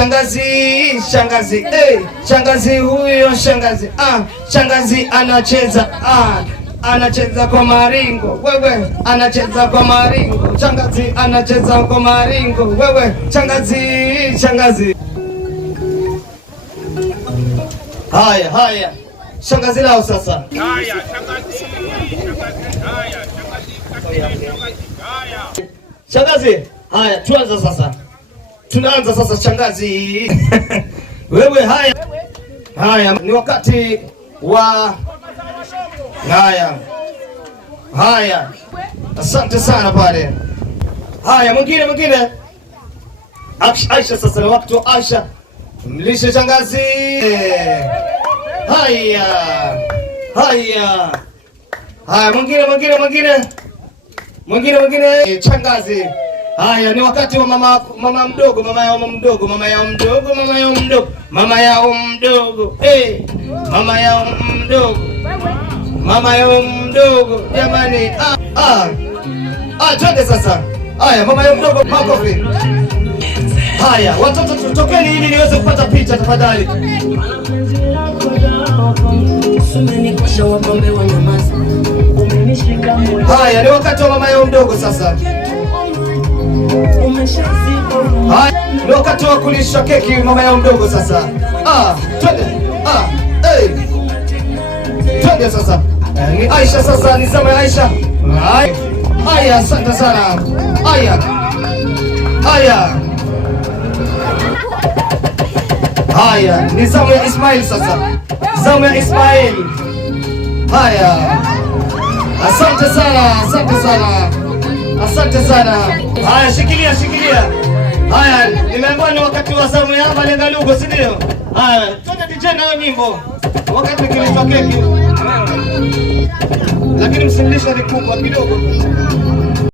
Shangazi, shangazi, shangazi huyo shangazi. Shangazi anacheza, anacheza kwa maringo. Wewe anacheza kwa maringo. Shangazi anacheza kwa maringo. Wewe shangazi, shangazi. Haya. Shangazi lao sasa. Haya, shangazi. Haya, shangazi. Shangazi, haya tuanze sasa. Tunaanza sasa shangazi. Wewe haya ni wakati wa haya. Asante sana pale. Haya mwingine. Aisha sasa ni wakati wa Aisha. Mlishe shangazi. Haya. Mwingine shangazi. Haya ni wakati wa mama mdogo, mama yao mdogo. Mama yao mdogo. Jamani. Twende sasa. Haya mama yao mdogo, makofi. Haya watoto tutokeni ili niweze kupata picha tafadhali. Haya ni wakati wa mama yao mdogo sasa. Ni wakati wa kulisha keki mama yao mdogo sasa. Twende. Twende sasa. Ni Aisha sasa, ni zamu ya Aisha. Haya, asante sana. Haya, ni zamu ya Ismail sasa. Zamu ya Ismail. Haya. Asante sana. Haya, shikilia. Haya, nimeambiwa ni wakati wa zamu ya Malenga Lugo, si ndio? Haya, twende DJ na nyimbo. Wakati kilitwa keki. Lakini msimlisha ni kubwa kidogo.